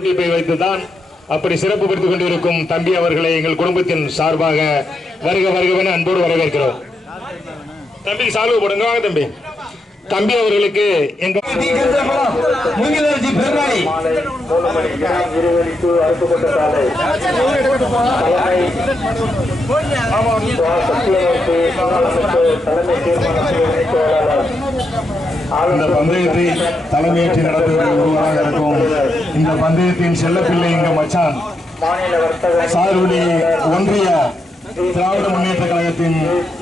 யூடியூப்பை வைத்துதான் அப்படி சிறப்புப்படுத்திக் கொண்டிருக்கும் தம்பி அவர்களை எங்கள் குடும்பத்தின் சார்பாக வருக வருகவென அன்போடு வரவேற்கிறோம். தம்பி சால்வு போடுங்க. வாங்க தம்பி. தம்பி அவர்களுக்கு எங்க இந்த பந்தயத்தை தலைமையேற்று நடத்துவதில் ஒருவராக இருக்கும். இந்த பந்தயத்தின் செல்லப்பிள்ளை எங்க மச்சான். சாருடி ஒன்றிய திராவிட முன்னேற்ற கழகத்தின்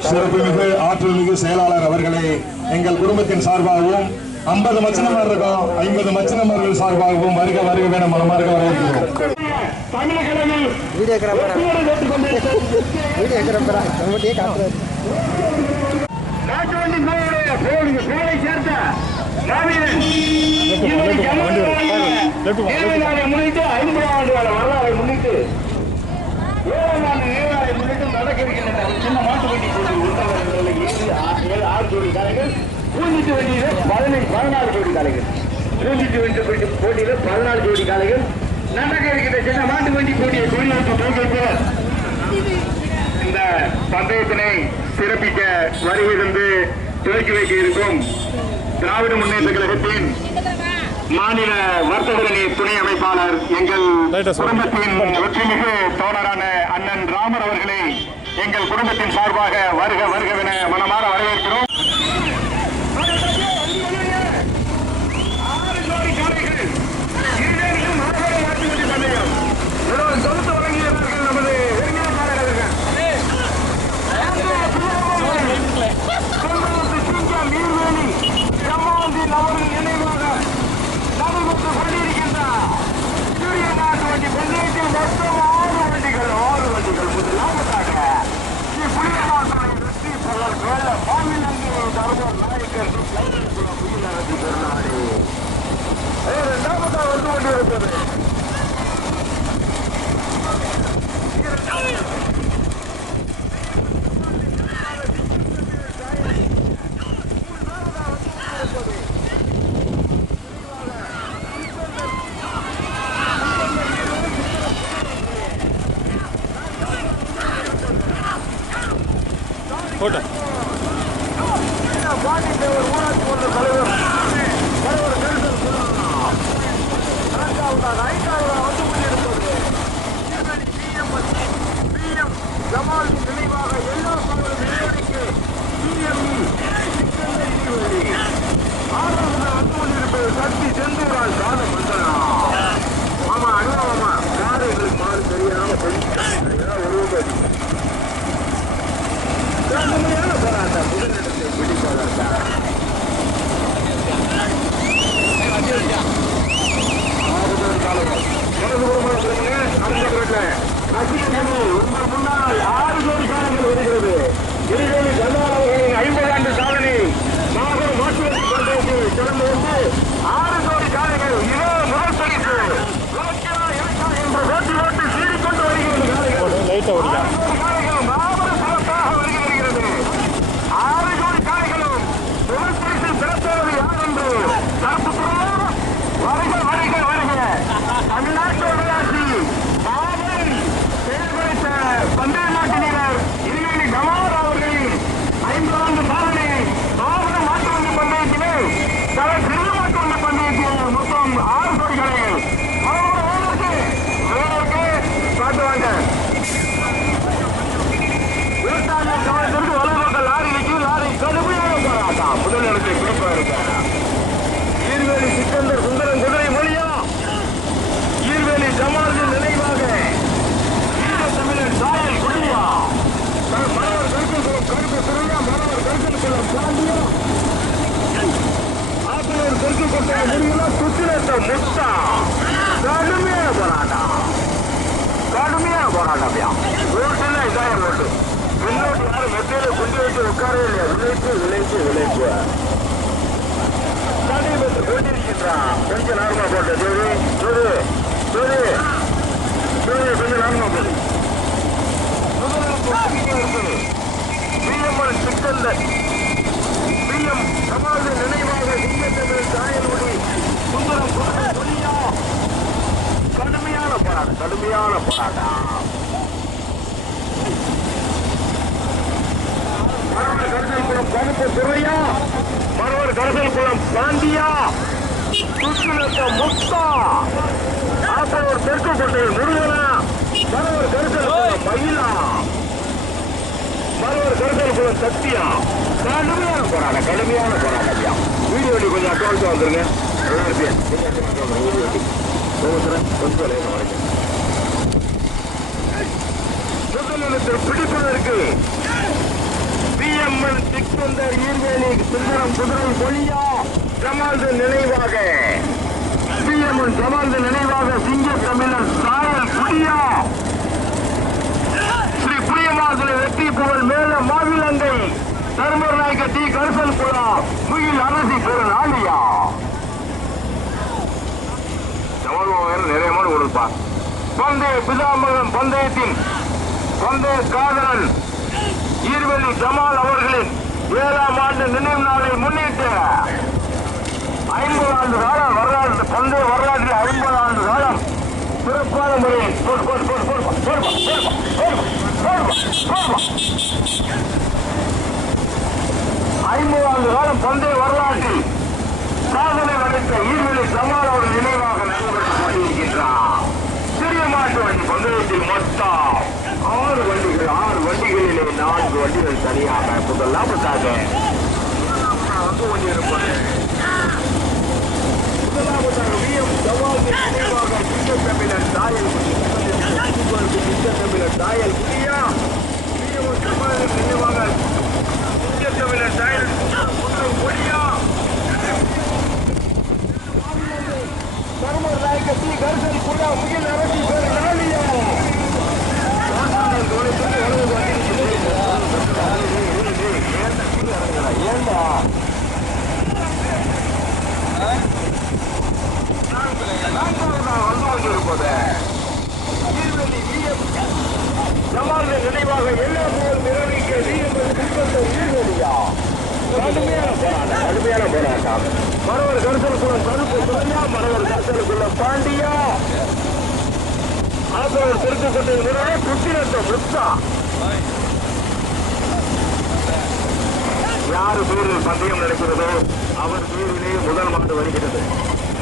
சிறப்புமிகு ஆற்றல்மிகு செயலாளர் அவர்களை எங்கள் குடும்பத்தின் சார்பாகவும் ஐம்பது மச்சனமார் இருக்கும் ஐம்பது மச்சனமார்கள் சார்பாகவும் வருக வருக வேண மனமார்க வரவேற்கிறோம். வீடியோ கிராமரா வீடியோ கிராமரா நம்மகிட்டயே காட்டுறாரு. நாட்டுவண்டி கோயிலுடைய போடுங்க பேரை சேர்த்த மாவீரன். இருவரி ஜமாத்தான முன்னிட்டு ஐம்பதாம் ஆண்டு கால வரலாறை முன்னிட்டு ஏழாம் ஆண்டு நினைவாரை முன்னிட்டு நடக்க இருக்கின்ற ஒரு சின்ன மாட்டு வண்டி போட்டி உத்தரவாதங்களில் ஏழு ஆ- ஏழு ஆறு ஜோடி காலைகள் பூஞ்சிட்டு வண்டியில பதினைந்து பதினாலு ஜோடி காலைகள் பூஞ்சிட்டு வண்டி போட்டி போட்டியில பதினாலு ஜோடி காலைகள் நடக்க இருக்கின்ற சின்ன மாட்டு வண்டி போட்டியை இந்த பந்தயத்தினை சிறப்பிக்க வருகிறது துவக்கி வைக்க இருக்கும். திராவிட முன்னேற்ற கழகத்தின் மாநில வர்த்தகரணி துணை அமைப்பாளர் எங்கள் குடும்பத்தின் வெற்றிமிகு தோழரான அண்ணன் ராமர் அவர்களை எங்கள் குடும்பத்தின் சார்பாக வருக வருகவென மனமாற வரவேற்கிறோம். வண்டி பந்தயத்தில் மொத்தம் ஆறு வண்டிகள் ஆறு வண்டிகள் முதலாவதாக ஸ்ரீ புளியமாசனை வெற்றி புகழ் வேல மாநிலங்கள் தருமர் நாயக்கர் கைதகுலம் உயிரிழந்து பெருநாடு. இரண்டாவதாக வந்து கொண்டிருப்பது கருக்கல் கொட்டைய முடியல சுத்திரத்த முத்தா கடுமையான போராட்டம் கடுமையா போராட்டம்யா ரோட்டுல இதாயம் ரோட்டு முன்னோட்டு யாரும் மெத்தையில குண்டு கடுமையான போராட்டம் கடுமையான போராட்டம் வீடியோ வண்டி கொஞ்சம் அட்வான்ஸாக வந்துருங்க பிடிப்பதற்கு பிஎம்எல் திக்சுந்தர் நினைவாக பிஎம்எல் ஜமால்து நினைவாக சிங்க தமிழர் சாயல் புலியா ஸ்ரீ புரியமாதுரை வெற்றி புகழ் மேல மாவிலங்கை தர்மர் நாயக்க டி கருசல் குலா முகில் அரசி பெரு நாளியா ஜமால் நிறைய மாடு கொடுப்பார். பந்தய பிதாம்பரம் பந்தயத்தின் பந்தய காதலன் ஈர்வெளி ஜமால் அவர்களின் ஏழாம் ஆண்டு நினைவு நாளை முன்னிட்டு ஐம்பது ஆண்டு காலம் வரலாற்று பந்தய வரலாற்றில் ஐம்பது ஆண்டு காலம் சிறப்பான முறையில் ஐம்பது ஆண்டு காலம் பந்தய வரலாற்றில் சாதனை படைத்த ஈர்வெளி ஜமால் அவர்கள் நினைவாக நடைபெற்றுக் கொண்டிருக்கின்றார். சிறிய மாட்டு வண்டி பந்தயத்தில் மொத்தம் ஆறு வண்டிகள் ஆறு வண்டிகளிலே நான்கு வண்டிகள் தனியாக முதலாவதாக வந்து கொண்டிருப்பது முதலாவதாக விஎம் ஜவாதி நினைவாக சிங்க தமிழன் தாயல் சிங்க தமிழன் தாயல் புதியா விஎம் ஜவாதி நினைவாக ஈழத்தமிழர் சாயல் ஒடியா பந்தயம் நடக்கிறதோ. அவர் பேரிலே முதல் மாண்டு வருகிறது.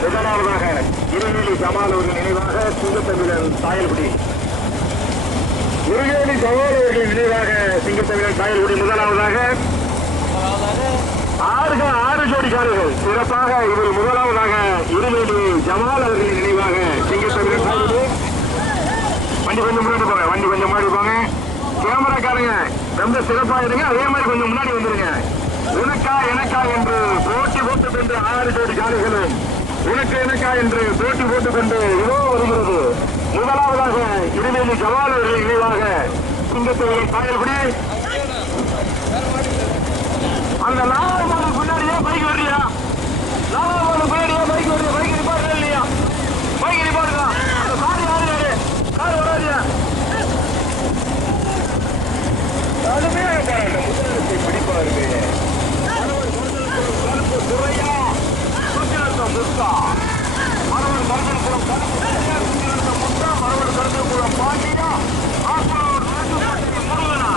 முதலாவதாக இருவேலி ஜமால் அவர்கள் நினைவாக சிங்கத்தமிழன் சாயல்குடி. இருவேலி சகோதரர்களின் நினைவாக சிங்கத்தமிழன் சாயல்குடி. முதலாவதாக ஆறு ஆறு ஜோடி சிறப்பாக இவர் முதலாவதாக இருவேலி ஜமால் அவர்களின் நினைவாக சிங்கத்தமிழன் சாயல்குடி. வண்டி கொஞ்சம் முன்னாடி போங்க வண்டி கொஞ்சம் முன்னாடி போங்க. கேமராக்காரங்க ரொம்ப சிறப்பாக இருங்க. அதே மாதிரி கொஞ்சம் முன்னாடி வந்துருங்க. உனக்கா எனக்கா என்று போட்டி போட்டுக் கொண்டு ஆறு கோடி காலிகளும் உனக்கு எனக்கா என்று போட்டி போட்டுக் கொண்டு இதோ வருகிறது. முதலாவதாக இருவேலி ஜவால் அவர்கள் இணைவாக சிங்கத்தொகை காயல்குடி அந்த லாபம் முன்னாடியே பைக் வர்றியா? லாபம் முன்னாடியே பைக் வர்றியா பைக் நிப்பாடுறா இல்லையா பைக் நிப்பாடுறா அந்த கார் யாரு யாரு கார் வராதியா கடுமையாக பாருங்க முதலத்தை பிடிப்பாருக்கு கருப்பு துறையா சுற்றிலத்த முத்தா மரவர் கருதல் குளம் கருப்பு துறையா சுற்றிலத்த முத்தா மரவர் கருதல் குளம் பாண்டியா ஆப்பூர் நாட்டுக்கோட்டை முருகனா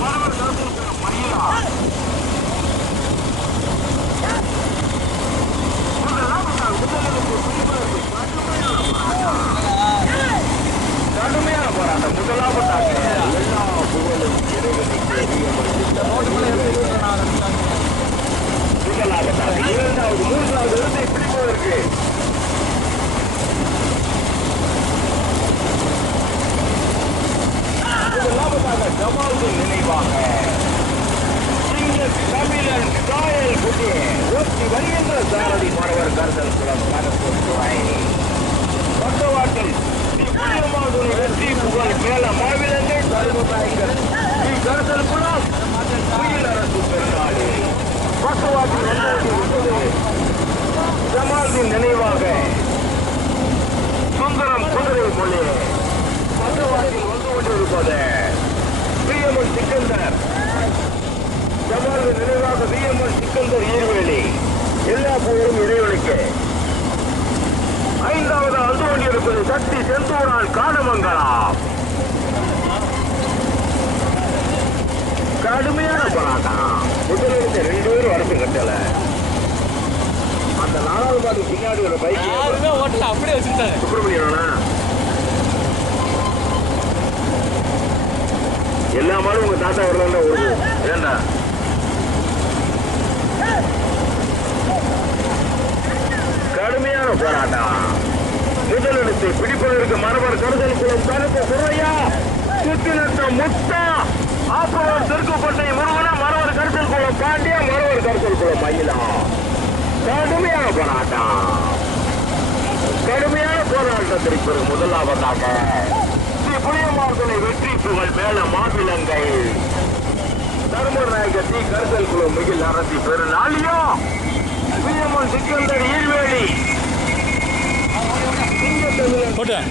மரவர் கருதல் குளம் மயிலா முதலாம் முதலுக்கு பிடிப்பதற்கு கடுமையான போராட்டம் முதலாவதாக எல்லா புகழும் முதலாவதாக இரண்டாவது மூன்றாவது இடத்தை பிடிப்பதற்கு முதலாவதாக ஜமாலுடன் நினைவாக சிங்க தமிழன் காயல் குட்டி ஒத்தி வருகின்ற சாரதி மாணவர் கருதல் குளம் கரப்புத்துறை பக்கவாட்டில் ஸ்ரீ புண்ணியமாதுரை வெற்றி புகழ் மேல மாவிலங்கள் கருமநாயகர் ஸ்ரீ கரசல் குளம் குயில் அரசு பெருநாடு பக்கவாட்டில் வந்தது ஜமால்தின் நினைவாக சுந்தரம் குதிரை மொழி பக்கவாட்டில் வந்து கொண்டிருப்பது பிஎம்எல் சிக்கந்தர் ஜமாலின் நினைவாக பிஎம்எல் சிக்கந்தர் கொண்டிருப்பது சக்தி செந்தூரால் காணமங்கலம். கடுமையான போராட்டம். முதலிருந்து ரெண்டு பேரும் வரது கட்டல. அந்த நாலாவது பாட்டு பின்னாடி ஒரு பைக் அப்படியே வச்சுட்டாரு சுப்பிரமணியனா? எல்லா மாடும் உங்க தாத்தா வரலாம் ஓடுது ஏண்டா கடுமையான போராட்டம். முதலிடத்தை பிடிப்பதற்கு மரபர் கருதல் குளம் கருப்பு சுரையா நிறுத்த முத்தா ஆப்பவர் திருக்குப்பட்டை முருகன மரவர் கருத்தல் குளம் பாண்டிய மரவர் கருத்தல் குளம் மயிலா. கடுமையான போராட்டம். கடுமையான போராட்டத்திற்கு பிறகு முதலாவதாக ஸ்ரீ புளியமார்களை வெற்றி புகழ் மேல மாவிலங்கை தர்மநாயக டி கருதல் குழு மிகில் அரசி பெருநாளியோ. பிஎம்என் சிக்கந்தர் ஈர்வேலி சிங்கத்தமிழன் போட்டேன் போட்டேன் கயலுடைய சுந்தரம் குதிரை கொல்லா. கடுமையான போராட்டம், போராட்டம்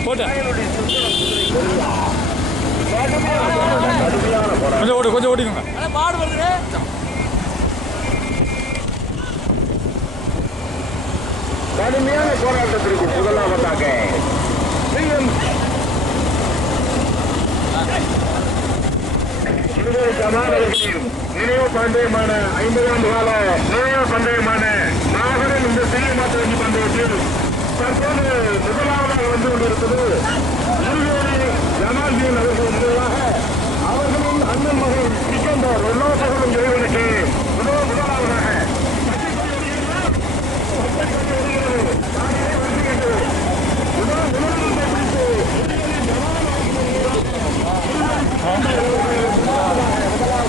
கொஞ்சம் ஓடு கொஞ்சம் ஓடிக்கோங்க. பாடு வருது கடுமையான போராட்டத்திற்கு முதலாவதாக நினைவு பந்தயமான ஐம்பது ஆண்டு கால நினைவு பந்தயமான நாகரன் இந்த சிறிய மாத்திரை பந்தயத்தில் தற்போது முதலாவதாக வந்து கொண்டிருப்பது இருவேலி ஜமால்தீன் அவர்கள் முன்னதாக அவர்களின் அண்ணன் மகன் சிக்கந்தர் உல்லாசகரும் இறைவனுக்கு முதல் முதலாவதாக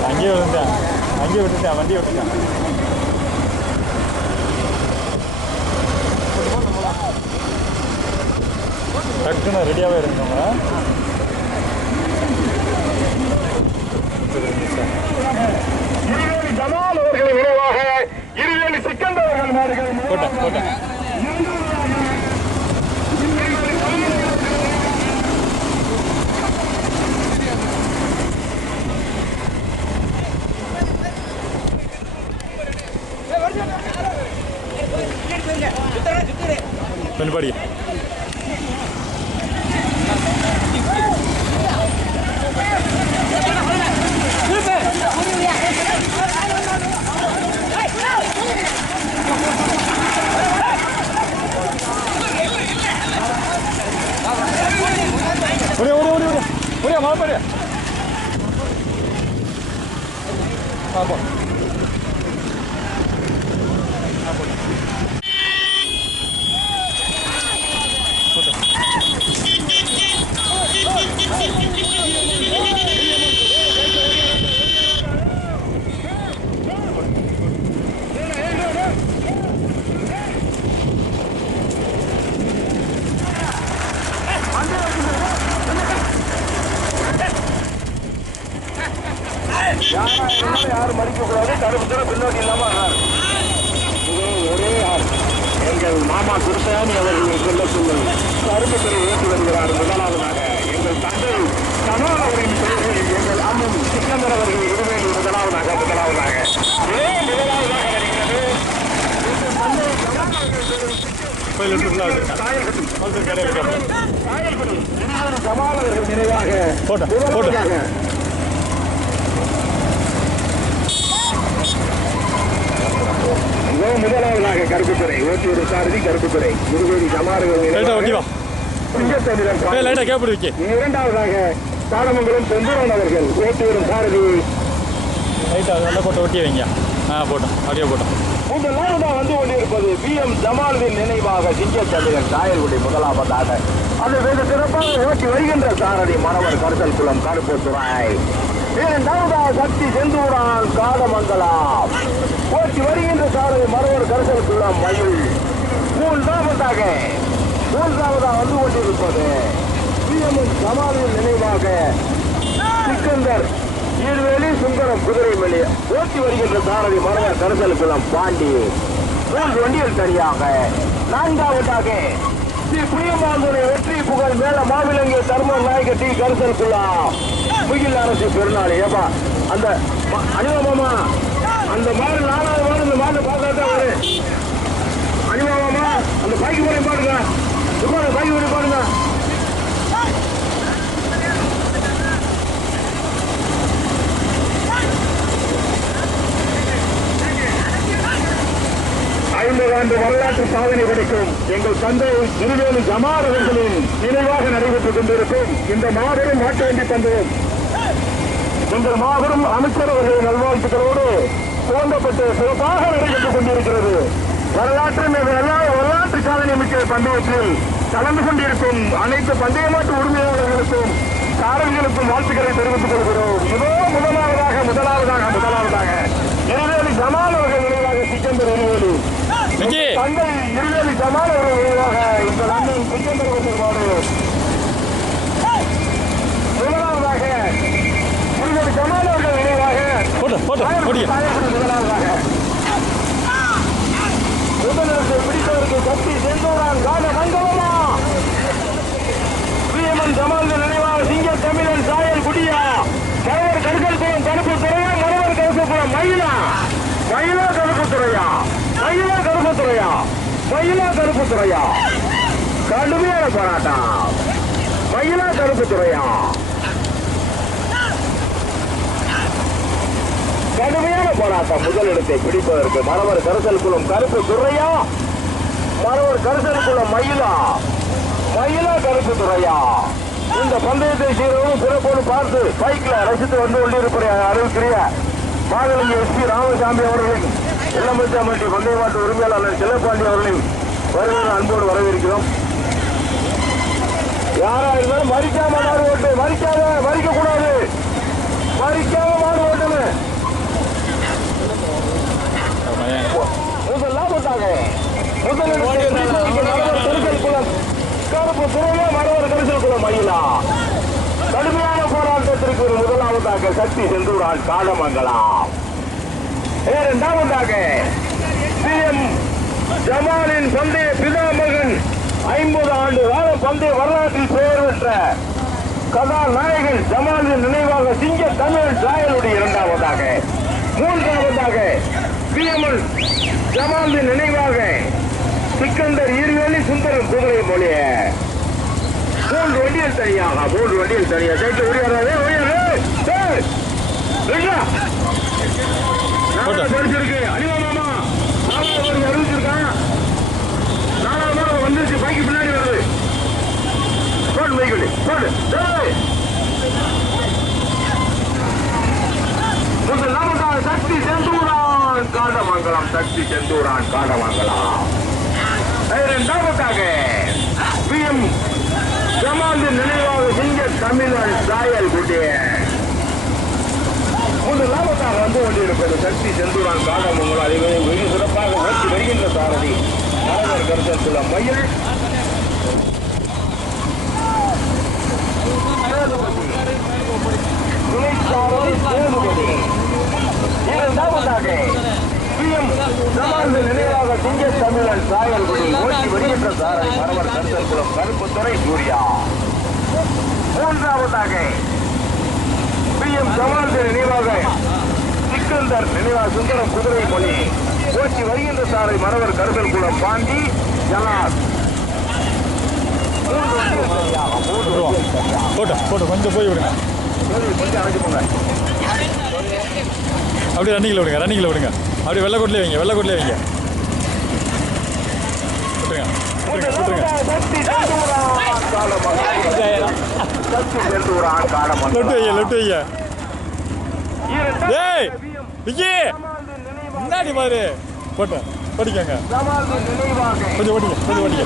அங்கேயே விழுந்தேன் அங்கேயே விட்டுட்டேன் வண்டி விட்டுட்டேன் டக்குன்னு ரெடியாகவே இருந்தவங்க இருவேலி ஜமால் அவர்கள் உருவாக இருவேலி சிக்கந்தர் அவர்கள் மாடுகள் போட்டேன் போட்டேன் கொஞ்சம் படி ஓடியா ஓடியா ஓடியா ஓடியா ஓடியா மழை போடியா பார்ப்போம் யாரும் யாரும் மதிக்க கூடாது கருப்பு தர பின்னோக்கி இல்லாம ஆறு. இதோ ஒரே ஆள் எங்கள் மாமா குருசாமி அவர்கள் சொல்ல சொல்லும் கருப்பு துறை ஏற்றி வருகிறார் முதலாவதாக எங்கள் தந்தை கனோன் அவரின் பெயரில் எங்கள் அண்ணன் சிக்கந்தர் அவர்கள் இருவேலி முதலாவதாக முதலாவதாக ஏன் முதலாவதாக வருகிறது எங்கள் தந்தை கனோன் அவர்கள் பெயரில் கோயில் விட்டு ஃபுல்லாக வச்சுருக்கேன் காயல்குடி ஹோல்சேல் கடையில் இருக்காங்க காயல்குடி இருவேலி கமால் அவர்கள் நினைவாக போட்டேன், போட்டேன். முதலாவதாக இதோ முதலாவதாக ஓட்டியூர் சாரதி கருப்புத்துறை வா சமாரகம் இரண்டாவதாக தாரமங்கலம் செந்தூரன் அவர்கள் ஓட்டியூரும் சாரதி. லைட்டாக நல்லா போட்டு ஒட்டி வைங்க. ஆ போட்டோம். அப்படியே போட்டோம். முதலாவதாக வந்து கொண்டிருப்பது பி எம் ஜமாலுவின் நினைவாக சிங்கச்சந்திரன் காயல்குடி முதலாவதாக. அது வெகு சிறப்பாக ஓட்டி வருகின்ற சாரதி மணவர் கருத்தல் குளம் கருப்புத்துறை இரண்டாவதாக சக்தி செந்தூரான் காதமங்கலம் ஓட்டி வருகின்ற சாரதி மறுவர் கருத்தல் குளம் மயில். மூன்றாவதாக மூன்றாவதாக வந்து கொண்டிருப்பது பி சமாதியின் நினைவாக சிக்கந்தர் ஈர்வேலி சுந்தரம் குதிரைமலி போட்டி வருகின்ற சாரதி மரவர் கருசல் பாண்டி. மூன்று வண்டிகள் தனியாக. நான்காவதாக ஸ்ரீ புளியமாந்துரை வெற்றி புகழ் மேல மாவிலங்கிய தர்ம நாயக டி கருசல் முகில் அரசு பெருநாள். ஏப்பா அந்த அனிமாமா அந்த மாடு நாலாவது மாடு அந்த மாடு பார்த்தா தான் வரு அனிமாமா அந்த பைக்கு போய் பாடுங்க சும்மா பைக்கு போய் பாடுங்க ஆண்டு வரலாற்று சாதனை கிடைக்கும் எங்கள் தந்தை இருவேலு ஜமார் அவர்களின் நினைவாக நடைபெற்றுக் கொண்டிருக்கும் இந்த மாபெரும் மாட்டு வண்டி பந்தயம். எங்கள் மாபெரும் அமைச்சர் அவர்களின் நல்வாழ்த்துக்களோடு துவங்கப்பட்டு சிறப்பாக நடைபெற்றுக் கொண்டிருக்கிறது. வரலாற்று வரலாற்று சாதனை மிக்க பந்தயத்தில் கலந்து கொண்டிருக்கும் அனைத்து பந்தயமாட்டு உரிமையாளர்களுக்கும் காரர்களுக்கும் வாழ்த்துக்களை தெரிவித்துக் கொள்கிறோம். இதோ முதலாவதாக முதலாவதாக முதலாவதாக இருவேலி ஜமால் அவர்கள் நினைவாக சிக்கந்தர் இருவேலி. தந்தை இருவேலி ஜமால் அவர்கள் நினைவாக இந்த அண்ணன் சிக்கந்தர் அவர்கள் முதலாவதாக இருவேலி ஜமால் அவர்கள் நினைவாக போட்டு போட்டு முதலிடத்தை பிடித்தவருக்கு சக்தி செந்தூரான் கால மண்டலமா பிஎம்என் ஜமால் நினைவாக சிங்க தமிழன் சாயல் குடியா? கணவர் கருக்கல்புரம் தடுப்பு துறையா மரவர் கருப்புப்புறம் மயிலா? மயிலா கருப்பு துறையா மயிலா கருப்பு துறையா மயிலா கருப்பு துறையா கடுமையான போராட்டம். மயிலா கருப்பு துறையா கடுமையான போராட்டம். முதலிடத்தை பிடிப்பதற்கு மரவர் கரிசல் குளம் கருப்பு துறையா? மரவர் கரிசல் குளம் மயிலா? மயிலா கருப்பு துறையா? இந்த பந்தயத்தை சீரவும் சிறப்போடு பார்த்து பைக்ல ரசித்து வந்து கொண்டிருப்பதை அறிவிக்கிறிய மாதலிங்க எஸ்பி ராமசாமி அவர்களின் இளமச்சாமட்டி பந்தய மாட்டு உரிமையாளர் செல்லப்பாண்டி அவர்களின் வருகிற அன்போடு வரவேற்கிறோம். யாரா இருந்தாலும் மறிக்காம ஓட்டு மறிக்காத மறிக்க கூடாது மறிக்காம மாடு ஓட்டணும் முதல் லாபத்தாக முதலில் கரிசல் குளம் கருப்பு துறையா மரவர் கரிசல் குளம் மயிலா கடுமையான போராட்டத்திற்கு ஒரு சக்தி செந்தூரான் காலமங்கலம். இரண்டாவதாக சிஎம் ஜமாலின் பந்தய பிதாமகன் ஐம்பது ஆண்டு கால பந்தய வரலாற்றில் பெயர் பெற்ற கதாநாயகன் ஜமாலின் நினைவாக சிங்க தமிழ் சாயலுடைய இரண்டாவதாக. மூன்றாவதாக பிஎம்எல் ஜமாலின் நினைவாக சிக்கந்தர் ஈர்வேலி சுந்தரம் குதிரை மொழிய. மூன்று வண்டியில் தனியாக மூன்று வண்டியில் தனியாக. சேர்த்து உரியாதே போட்டு. படிச்சிருக்கு அனிவா மாமா நாலாவது அறிவிச்சிருக்கான் நாலாவது மாதம் வந்துருச்சு. பைக்கு பின்னாடி வருது. போடு பைக்கு சக்தி செந்தூரான் காடமங்கலம். சக்தி செந்தூரான் காடமங்கலம். இரண்டாவதாக பிஎம் ஜமாலின் நினைவாக சிங்க தமிழன் சாயல் குட்டிய முதலாவதாக வந்து சக்தி செந்தூரான் காடமங்கலம் அதை வெகு சிறப்பாக உணர்த்தி வருகின்ற சாரதி. தலைவர் கருத்தில் மயில். நினைவாக சிங்க தமிழன் சாயல் ஓட்டி வருகின்ற சாரதி மரவர் கருத்தக்குளம் கருப்புத்துறை சூர்யா. மூன்றாவதாக பி எம் ஜமாலின் நினைவாக சிக்கந்தர் நினைவாக சுந்தரம் குதிரை மொழி ஓட்டி வருகின்ற சாலை மரவர் கருதல் குளம் பாண்டி ஜலாஸ். போட்டு போட்டு கொஞ்சம் போய் விடுங்க. கொஞ்சம் அழைச்சு போங்க. அப்படியே ரன்னிங்கில் விடுங்க ரன்னிங்கில் விடுங்க. அப்படியே வெள்ளக்கோட்டிலே வைங்க வெள்ளக்கோட்டிலே வைங்க. விட்டுருங்க விட்டுருங்க. லொட்டு வைங்க லொட்டு வைங்க. ஏய்! விக்கி முன்னாடி பாரு. போட்டு படிக்கங்க. கொஞ்சம் ஓடிங்க கொஞ்சம் ஓடிங்க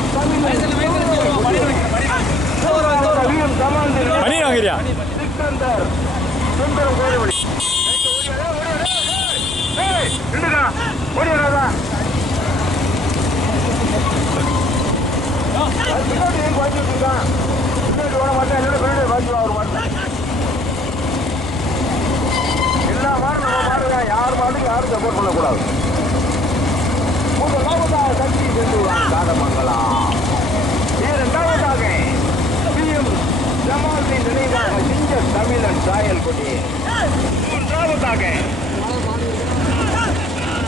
வீரம் ஜமாலின் நினைவாக மணி வாங்குறியா வாங்கி வாங்க கோயில்வழி ஏய், நின்னுடா. ஓடியாராதா. அது பின்னாடி ஏன் பாய்ச்சிட்டு இருக்கான்? பின்னாடி ஓட மாட்டேன், இல்லைன்னா பின்னாடி பாய்ச்சி வர மாட்டேன். எல்லா மாடும் நம்ம மாடுங்க, யார் மாட்டுக்கு யாரும் சப்போர்ட் பண்ணக்கூடாது. முதலாவதாக சக்தி செந்தூரான் காடமங்கலம். இரண்டாவதாக பிஎம் ஜமாலின் நினைவாக சிங்க தமிழன் சாயல் கொடி மூன்றாவதாக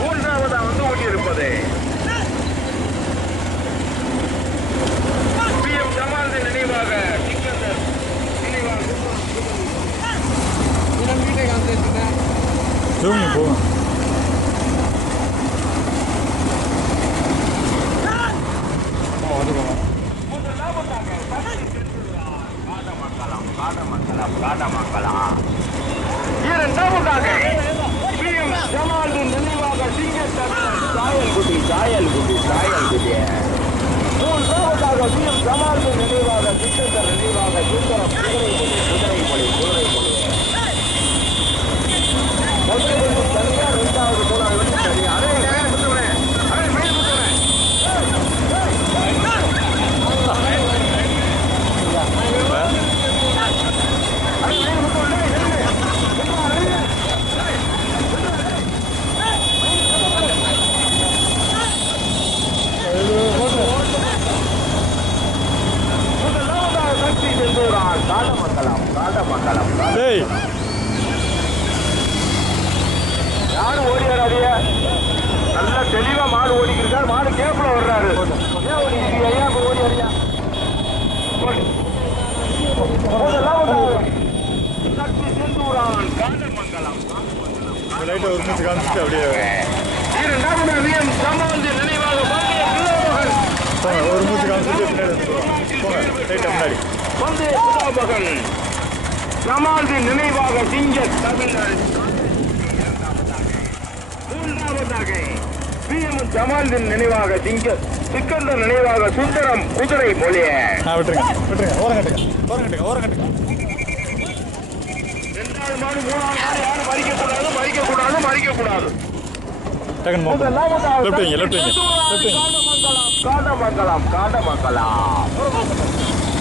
மூன்றாவதாக வந்து கொண்டிருப்பது பிஎம் ஜமாலின் நினைவாக சிக்கந்தர் நினைவாக தூங்கி போங்க காட்டமாக்கலாம் இரண்டாவதாக பிஎம் ஜமாலுதீன் நினைவாக சிங்கத்தமிழன் சாயல்குடி சாயல்குடி சாயல்குடி மூன்றாவதாக பிஎம் ஜமாலுதீன் நினைவாக சிங்கத்தர் நினைவாக சுந்தரம் குதிரைமொழி குதிரைமொழி குதிரைமொழி முதல் வந்து சரியா இரண்டாவது மூணாவது வந்து சரியா அதே மேல் குத்துவனே அதே மேல் குத்துவனே அதே மேல் குத்துவனே முதலாவதாக சக்தி செந்தூரான் காலமங்கலம் காலமங்கலம் டேய் யாரும் ஓடி வராதிய நல்ல தெளிவா மாடு ஓடிக்கிட்டு மாடு கேப்ல வர்றாரு ஏன் ஓடிக்கிறீங்க ஐயா இப்ப ஓடி வரியா ஓடு. முதலாவதாக சக்தி செந்தூரான் காலமங்கலம் லைட்டாக ஒரு மூச்சு காமிச்சிட்டு அப்படியே இரண்டாவது விஎம் சமாந்தி நினைவாக பந்தய பிள்ளைமகன் போங்க ஒரு மூச்சு காமிச்சிட்டு பின்னாடி வந்துருவோம். போங்க லைட்டாக முன்னாடி பந்தய பிள்ளைமகன் சமாந்தி நினைவாக சிங்க தமிழர். மூன்றாவதாக பிஎம் ஜமால்தின் நினைவாக சிங்க சிக்கந்தர் நினைவாக சுந்தரம் குதிரை மொழிய. விட்டுருங்க விட்டுருங்க ஓரம் கட்டுங்க ஓரம் கட்டுங்க ஓரம் கட்டுங்க. இரண்டாவது மாடு மூணாவது மாடு யாரும் மறிக்கக்கூடாது மறிக்கக்கூடாது மறிக்கக்கூடாது. டக்குன்னு போங்க லெஃப்ட் வைங்க லெஃப்ட் வைங்க லெஃப்ட் வைங்க. காண்டமங்கலம் காண்டமங்கலம்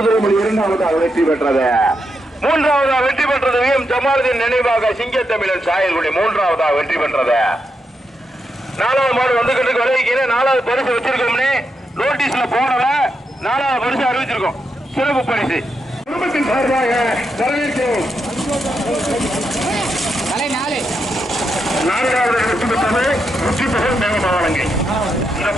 குதிரைமொழி இரண்டாவதாக வெற்றி பெற்றது. மூன்றாவதாக வெற்றி பெற்றது வி. எம். ஜமாலுதீன் நினைவாக சிங்கத்தமிழன் சாயல்குடி மூன்றாவதாக வெற்றி பெற்றது. நாலாவது மாடு வந்துகிட்டு விளைவிக்கிற நாலாவது பரிசு வச்சிருக்கோம்னே. நோட்டீஸ்ல போனல நாலாவது பரிசு அறிவிச்சிருக்கோம். சிறப்பு பரிசு. குடும்பத்தின் சார்பாக வரவேற்கிறோம். நான்காவது வெற்றி பெற்றது வெற்றி பெறும் மேகமாவளங்கை இந்த